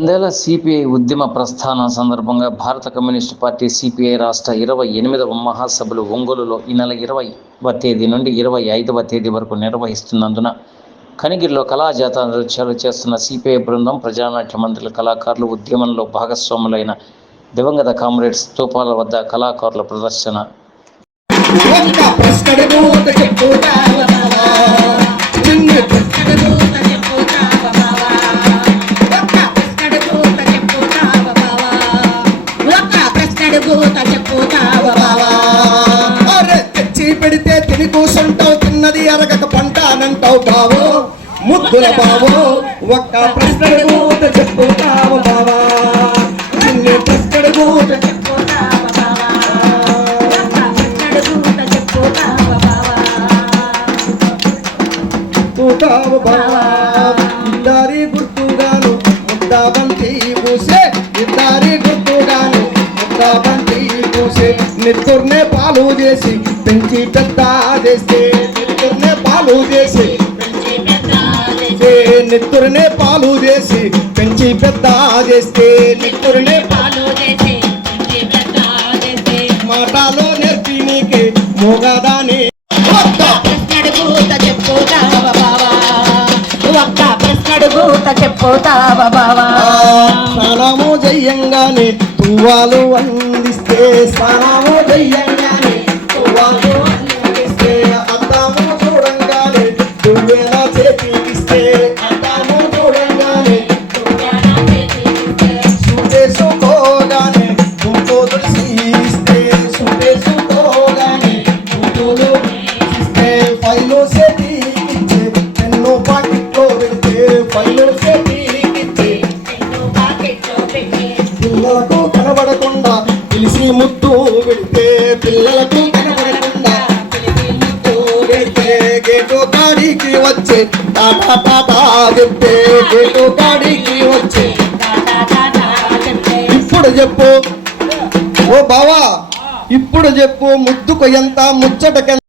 Nandyal CPI ఉద్యమ ప్రస్థానం సందర్భంగా భారత కమ్యూనిస్టు పార్టీ సిపిఐ రాష్ట్ర ఇరవై ఎనిమిదవ మహాసభలు ఒంగోలులో ఈ నెల ఇరవైవ తేదీ నుండి ఇరవై ఐదవ తేదీ వరకు నిర్వహిస్తున్నందున కనిగిరిలో కళాజాత నృత్యాలు చేస్తున్న సిపిఐ బృందం ప్రజానాట్య మండలి కళాకారులు ఉద్యమంలో భాగస్వాములైన దివంగత కామ్రేడ్స్ స్తూపాల వద్ద కళాకారుల ప్రదర్శన. కూత చెప్పుతావా అరే తెచ్చి పెడితే తిని కూసుంటావు తిన్నది అరగక పంటానంటావు బావో ముద్దుల బావో ఒక్క ప్రశ్న కూత చెప్పుతావు బావా చిన్న ప్రశ్నకు చెప్పుతావా పూతావు బావా దారి గుర్తుగాను ముద్దాబంతి నిత్తుర్నే పాలు చేసి పెంచి పెద్ద చేస్తే. నిత్తుర్నే పాలు చేసి నిత్తుర్నే పాలు చేసి పెంచి పెద్ద చేస్తే. నిత్తుర్నే మాటలో నేర్పి నీకే మోగదాని చెప్పుతావా బావా? స్నానము చెయ్యంగానే పువ్వాలు అందిస్తే. ముద్దు పెడితే పిల్లలకు పెడితే గేటు కాడికి వచ్చే టాటా టాటా చెప్తే గేటు కాడికి వచ్చే. ఇప్పుడు చెప్పు. ఓ బావా ఇప్పుడు చెప్పు ముద్దుకు ఎంత ముచ్చటకెంత